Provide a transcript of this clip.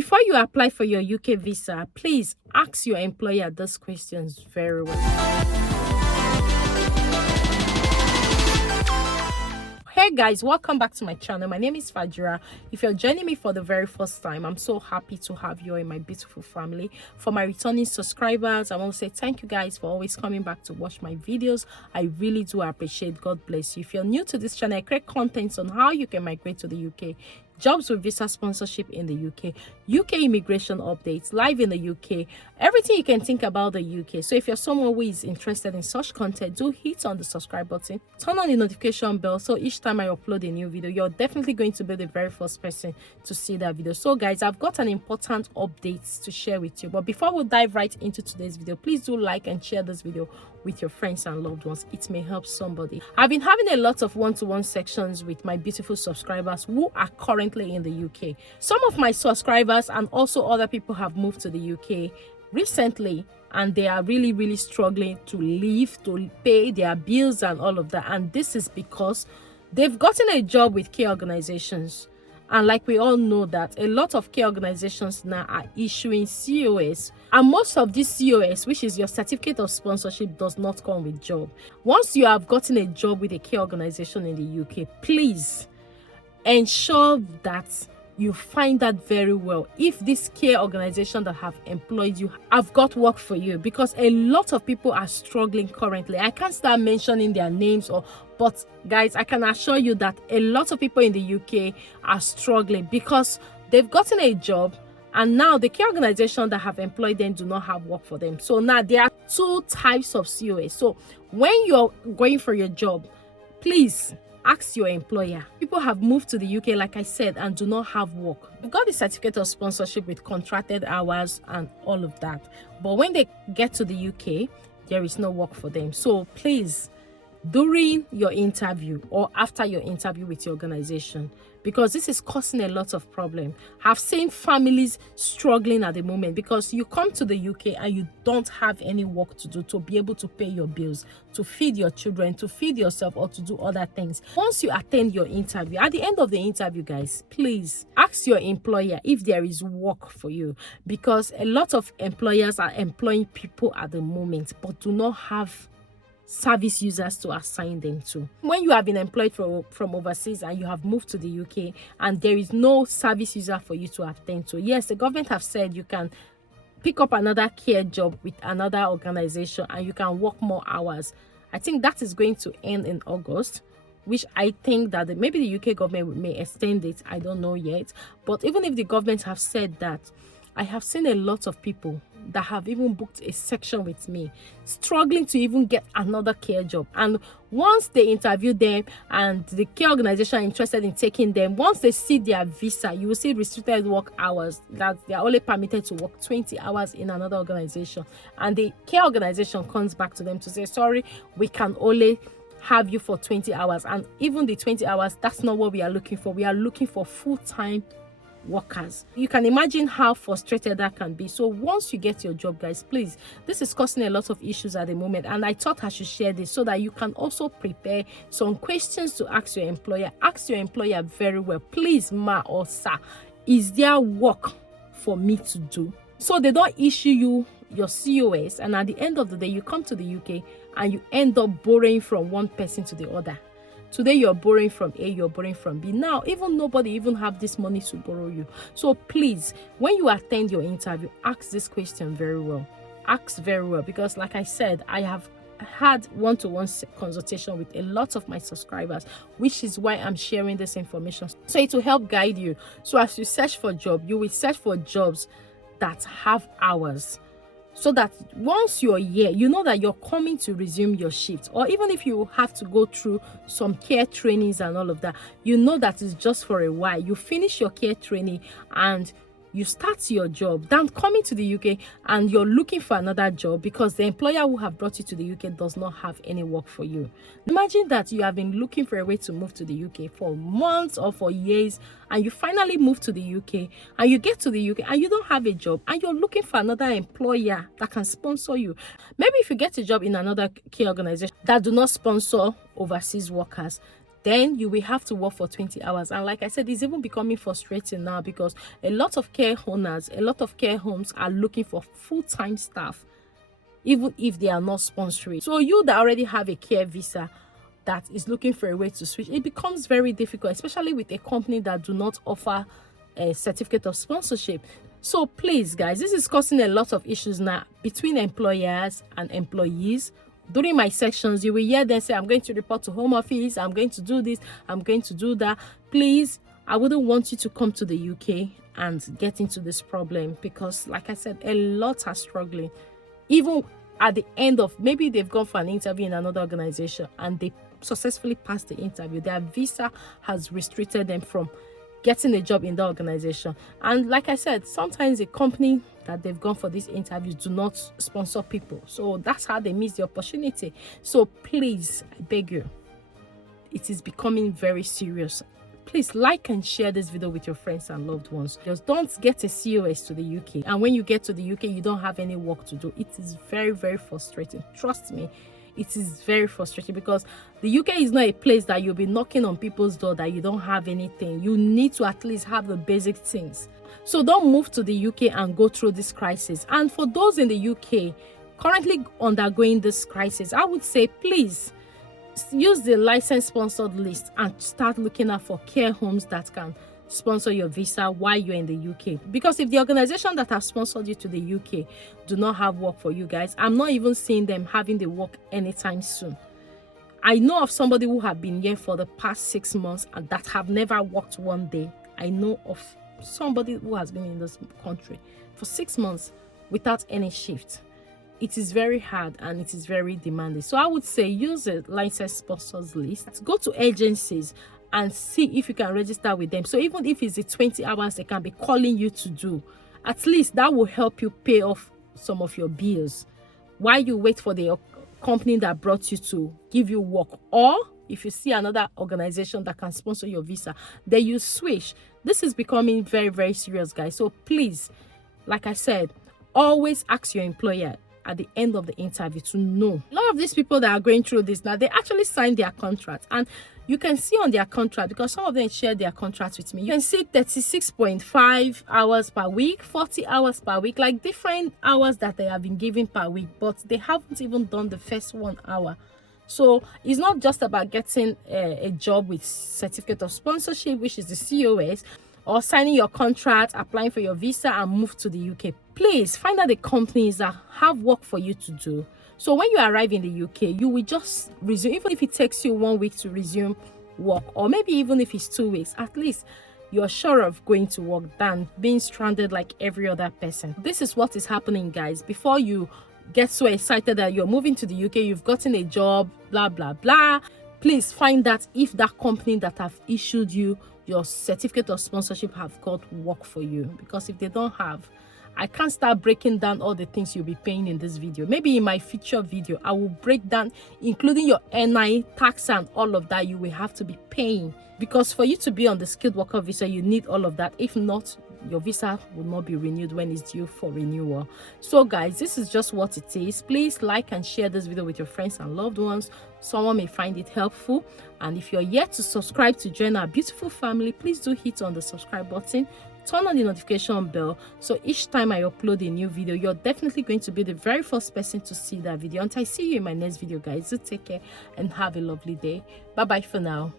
Before you apply for your UK visa, please ask your employer these questions very well. Hey guys, welcome back to my channel. My name is Fajira. If you're joining me for the very first time, I'm so happy to have you in my beautiful family. For my returning subscribers, I want to say thank you guys for always coming back to watch my videos. I really do appreciate. God bless you. If you're new to this channel, I create contents on how you can migrate to the UK, jobs with visa sponsorship in the UK immigration updates, live in the UK, everything you can think about the UK. So if you're someone who is interested in such content, do hit on the subscribe button, turn on the notification bell, so each time I upload a new video, you're definitely going to be the very first person to see that video. So guys, I've got an important update to share with you, but before we dive right into today's video, please do like and share this video with your friends and loved ones. It may help somebody. I've been having a lot of one-to-one sections with my beautiful subscribers who are currently in the UK. Some of my subscribers and also other people have moved to the UK recently, and they are really struggling to live, to pay their bills and all of that. And this is because they've gotten a job with key organizations. And like we all know that a lot of care organizations now are issuing C.o.S. And most of this C.o.S, which is your certificate of sponsorship, does not come with job. Once you have gotten a job with a care organization in the UK, please ensure that you find that very well. If this care organization that have employed you have got work for you, because a lot of people are struggling currently. I can't start mentioning their names, but guys, I can assure you that a lot of people in the UK are struggling because they've gotten a job and now the care organization that have employed them do not have work for them. So now there are two types of C.o.S. So when you're going for your job, please ask your employer. People have moved to the UK, like I said, and do not have work. You've got the certificate of sponsorship with contracted hours and all of that, but when they get to the UK, there is no work for them. So please, during your interview or after your interview with your organization, because this is causing a lot of problem. I've seen families struggling at the moment because you come to the UK and you don't have any work to do to be able to pay your bills, to feed your children, to feed yourself, or to do other things. Once you attend your interview, at the end of the interview, guys, please ask your employer if there is work for you, because a lot of employers are employing people at the moment but do not have service users to assign them to. When you have been employed from overseas and you have moved to the UK and there is no service user for you to attend to, yes, the government have said you can pick up another care job with another organization and you can work more hours. I think that is going to end in August, which I think that maybe the UK government may extend it. I don't know yet. But even if the government have said that, I have seen a lot of people that have even booked a section with me struggling to even get another care job. And once they interview them and the care organization are interested in taking them, once they see their visa, you will see restricted work hours, that they are only permitted to work 20 hours in another organization. And the care organization comes back to them to say, sorry, we can only have you for 20 hours. And even the 20 hours, that's not what we are looking for. We are looking for full-time workers. You can imagine how frustrated that can be. So once you get your job, guys, please, this is causing a lot of issues at the moment, and I thought I should share this so that you can also prepare some questions to ask your employer. Ask your employer very well, please, ma or sir, is there work for me to do? So they don't issue you your C.o.S, and at the end of the day you come to the UK and you end up borrowing from one person to the other. Today you're borrowing from A, you're borrowing from B. Now, even nobody even have this money to borrow you. So please, when you attend your interview, ask this question very well. Ask very well, because like I said, I have had one-to-one consultation with a lot of my subscribers, which is why I'm sharing this information. So it will help guide you. So as you search for job, you will search for jobs that have hours, so that once you're here, you know that you're coming to resume your shift. Or even if you have to go through some care trainings and all of that, you know that it's just for a while. You finish your care training and you start your job, then coming to the UK and you're looking for another job because the employer who have brought you to the UK does not have any work for you. Imagine that you have been looking for a way to move to the UK for months or for years, and you finally move to the UK and you get to the UK and you don't have a job and you're looking for another employer that can sponsor you. Maybe if you get a job in another care organization that do not sponsor overseas workers, then you will have to work for 20 hours. And like I said, it's even becoming frustrating now because a lot of care owners, a lot of care homes are looking for full-time staff, even if they are not sponsoring. So you that already have a care visa that is looking for a way to switch, it becomes very difficult, especially with a company that do not offer a certificate of sponsorship. So please guys, this is causing a lot of issues now between employers and employees. During my sections, you will hear them say, I'm going to report to home office, I'm going to do this, I'm going to do that. Please, I wouldn't want you to come to the UK and get into this problem, because like I said, a lot are struggling. Even at the end of, maybe they've gone for an interview in another organization and they successfully passed the interview, their visa has restricted them from getting a job in the organization. And like I said, sometimes a company that they've gone for these interviews do not sponsor people, so that's how they miss the opportunity. So please, I beg you, it is becoming very serious. Please like and share this video with your friends and loved ones. Just don't get a C.o.S to the UK, and when you get to the UK you don't have any work to do. It is very, very frustrating. Trust me, it is very frustrating, because the UK is not a place that you'll be knocking on people's door that you don't have anything. You need to at least have the basic things. So don't move to the UK and go through this crisis. And for those in the UK currently undergoing this crisis, I would say please use the license sponsored list and start looking out for care homes that can sponsor your visa while you're in the UK. Because if the organization that have sponsored you to the UK do not have work for you guys, I'm not even seeing them having the work anytime soon. I know of somebody who have been here for the past 6 months and that have never worked one day. I know of somebody who has been in this country for 6 months without any shift. It is very hard and it is very demanding. So I would say use a license sponsors list, go to agencies and see if you can register with them. So even if it's the 20 hours they can be calling you to do, at least that will help you pay off some of your bills while you wait for the company that brought you to give you work. Or if you see another organization that can sponsor your visa, then you switch. This is becoming very, very serious, guys. So please, like I said, always ask your employer at the end of the interview to know. A lot of these people that are going through this now, they actually signed their contract, and you can see on their contract, because some of them share their contracts with me, you can see 36.5 hours per week, 40 hours per week, like different hours that they have been given per week, but they haven't even done the first 1 hour. So it's not just about getting a job with certificate of sponsorship, which is the C.o.S, or signing your contract, applying for your visa and move to the UK. Please find out the companies that have work for you to do. So when you arrive in the UK, you will just resume, even if it takes you 1 week to resume work, or maybe even if it's 2 weeks, at least you're sure of going to work than being stranded like every other person. This is what is happening, guys. Before you get so excited that you're moving to the UK, you've gotten a job, blah, blah, blah. Please find out if that company that have issued you your certificate of sponsorship have got work for you. Because if they don't have, I can't start breaking down all the things you'll be paying in this video. Maybe in my future video, I will break down, including your NI, tax and all of that you will have to be paying. Because for you to be on the skilled worker visa, you need all of that. If not, your visa will not be renewed when it's due for renewal. So guys, this is just what it is. Please like and share this video with your friends and loved ones. Someone may find it helpful. And if you're yet to subscribe to join our beautiful family, please do hit on the subscribe button, turn on the notification bell, so each time I upload a new video, you're definitely going to be the very first person to see that video. Until I see you in my next video, guys, do take care and have a lovely day. Bye bye for now.